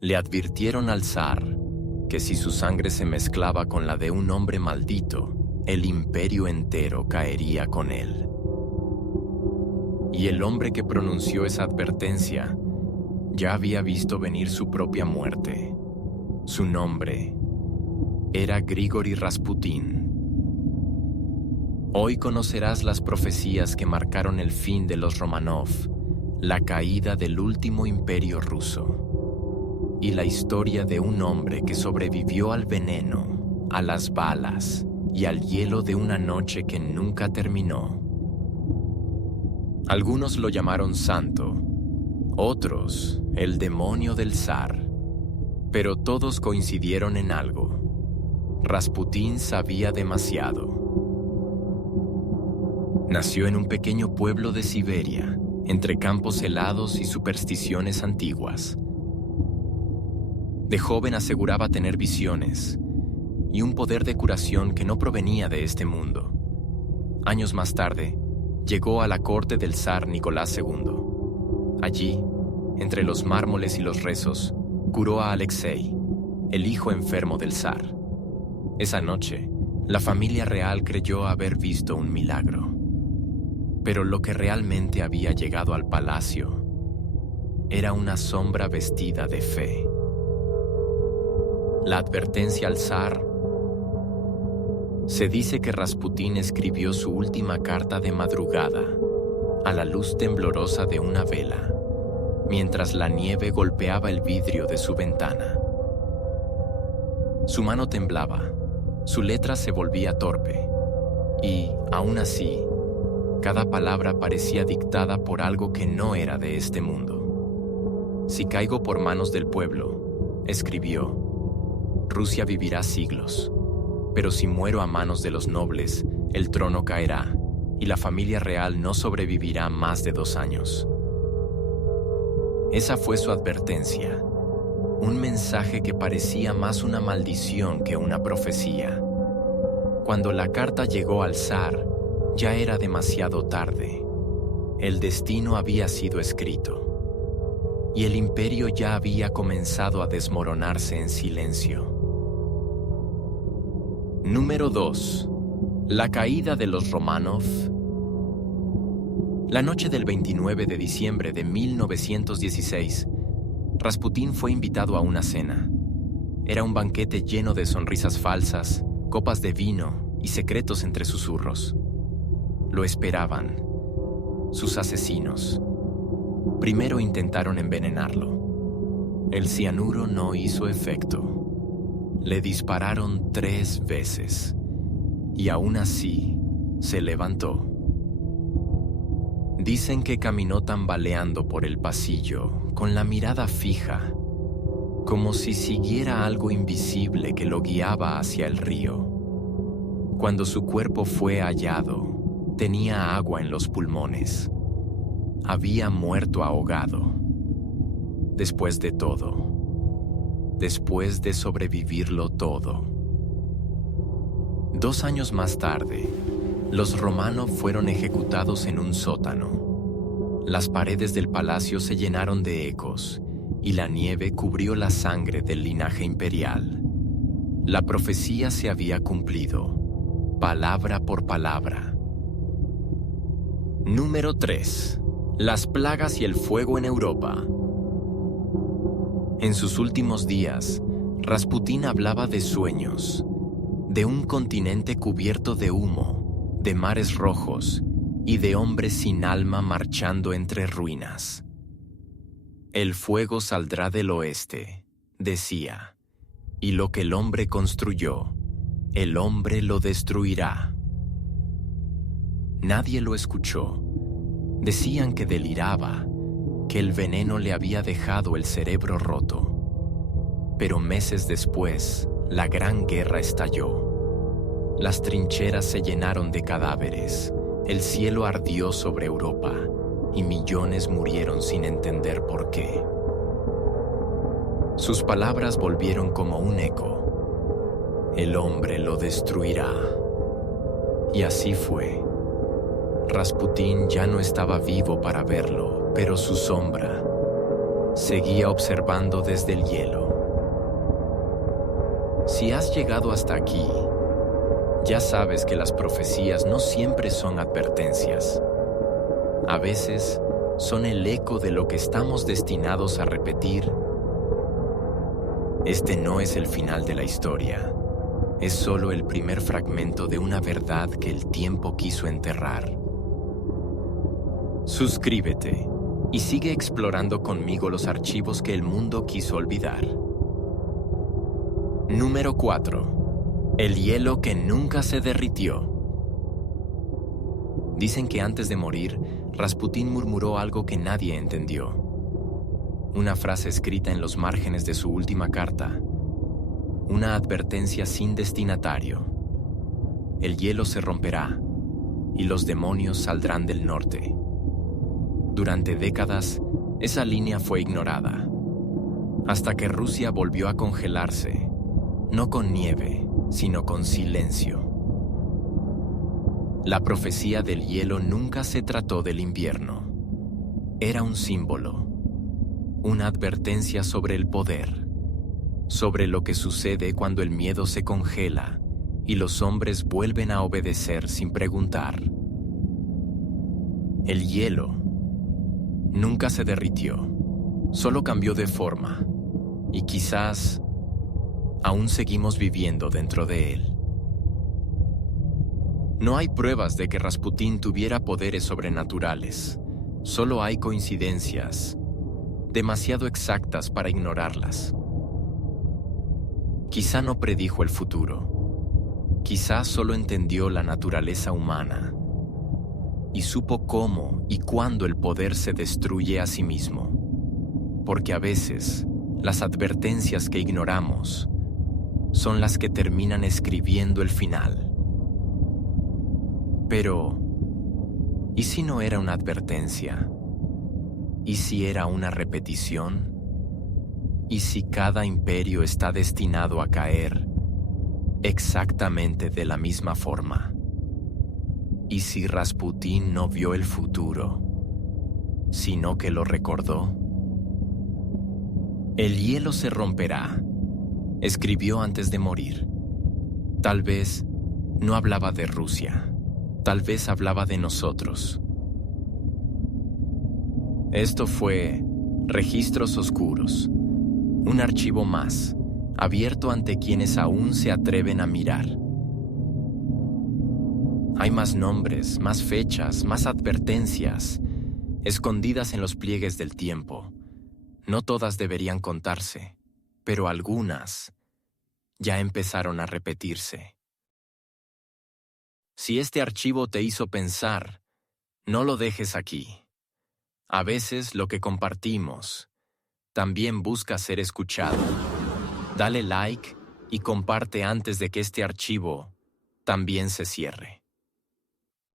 Le advirtieron al zar que si su sangre se mezclaba con la de un hombre maldito, el imperio entero caería con él. Y el hombre que pronunció esa advertencia ya había visto venir su propia muerte. Su nombre era Grigori Rasputín. Hoy conocerás las profecías que marcaron el fin de los Románov, la caída del último imperio ruso, y la historia de un hombre que sobrevivió al veneno, a las balas y al hielo de una noche que nunca terminó. Algunos lo llamaron santo, otros el demonio del zar, pero todos coincidieron en algo: Rasputín sabía demasiado. Nació en un pequeño pueblo de Siberia, entre campos helados y supersticiones antiguas. De joven aseguraba tener visiones y un poder de curación que no provenía de este mundo. Años más tarde, llegó a la corte del zar Nicolás II. Allí, entre los mármoles y los rezos, curó a Alexei, el hijo enfermo del zar. Esa noche, la familia real creyó haber visto un milagro. Pero lo que realmente había llegado al palacio era una sombra vestida de fe. La advertencia al zar. Se dice que Rasputín escribió su última carta de madrugada, a la luz temblorosa de una vela, mientras la nieve golpeaba el vidrio de su ventana. Su mano temblaba, su letra se volvía torpe, y, aún así, cada palabra parecía dictada por algo que no era de este mundo. Si caigo por manos del pueblo, escribió, Rusia vivirá siglos, pero si muero a manos de los nobles, el trono caerá y la familia real no sobrevivirá más de 2 años. Esa fue su advertencia, un mensaje que parecía más una maldición que una profecía. Cuando la carta llegó al zar, ya era demasiado tarde. El destino había sido escrito, y el imperio ya había comenzado a desmoronarse en silencio. Número 2. La caída de los Románov. La noche del 29 de diciembre de 1916, Rasputín fue invitado a una cena. Era un banquete lleno de sonrisas falsas, copas de vino y secretos entre susurros. Lo esperaban sus asesinos. Primero intentaron envenenarlo. El cianuro no hizo efecto. Le dispararon 3 veces y aún así se levantó. Dicen que caminó tambaleando por el pasillo con la mirada fija, como si siguiera algo invisible que lo guiaba hacia el río. Cuando su cuerpo fue hallado, tenía agua en los pulmones. Había muerto ahogado. Después de todo, después de sobrevivirlo todo. 2 años más tarde, los Románov fueron ejecutados en un sótano. Las paredes del palacio se llenaron de ecos y la nieve cubrió la sangre del linaje imperial. La profecía se había cumplido, palabra por palabra. Número 3. Las plagas y el fuego en Europa. En sus últimos días, Rasputín hablaba de sueños, de un continente cubierto de humo, de mares rojos y de hombres sin alma marchando entre ruinas. El fuego saldrá del oeste, decía, y lo que el hombre construyó, el hombre lo destruirá. Nadie lo escuchó. Decían que deliraba, que el veneno le había dejado el cerebro roto. Pero meses después, la Gran Guerra estalló. Las trincheras se llenaron de cadáveres, el cielo ardió sobre Europa y millones murieron sin entender por qué. Sus palabras volvieron como un eco. El hombre lo destruirá. Y así fue. Rasputín ya no estaba vivo para verlo, pero su sombra Seguía observando desde el hielo. Si has llegado hasta aquí, ya sabes que las profecías no siempre son advertencias. A veces son el eco de lo que estamos destinados a repetir. Este no es el final de la historia. Es solo el primer fragmento de una verdad que el tiempo quiso enterrar. Suscríbete y sigue explorando conmigo los archivos que el mundo quiso olvidar. Número 4. El hielo que nunca se derritió. Dicen que antes de morir, Rasputín murmuró algo que nadie entendió. Una frase escrita en los márgenes de su última carta. Una advertencia sin destinatario. El hielo se romperá y los demonios saldrán del norte. Durante décadas, esa línea fue ignorada, hasta que Rusia volvió a congelarse, no con nieve, sino con silencio. La profecía del hielo nunca se trató del invierno. Era un símbolo, una advertencia sobre el poder, sobre lo que sucede cuando el miedo se congela y los hombres vuelven a obedecer sin preguntar. El hielo nunca se derritió, solo cambió de forma, y quizás aún seguimos viviendo dentro de él. No hay pruebas de que Rasputín tuviera poderes sobrenaturales, solo hay coincidencias, demasiado exactas para ignorarlas. Quizá no predijo el futuro, quizá solo entendió la naturaleza humana y supo cómo y cuándo el poder se destruye a sí mismo, porque a veces las advertencias que ignoramos son las que terminan escribiendo el final. Pero, ¿y si no era una advertencia? ¿Y si era una repetición? ¿Y si cada imperio está destinado a caer exactamente de la misma forma? ¿Y si Rasputín no vio el futuro, sino que lo recordó? El hielo se romperá, escribió antes de morir. Tal vez no hablaba de Rusia, tal vez hablaba de nosotros. Esto fue Registros Oscuros, un archivo más, abierto ante quienes aún se atreven a mirar. Hay más nombres, más fechas, más advertencias, escondidas en los pliegues del tiempo. No todas deberían contarse, pero algunas ya empezaron a repetirse. Si este archivo te hizo pensar, no lo dejes aquí. A veces lo que compartimos también busca ser escuchado. Dale like y comparte antes de que este archivo también se cierre.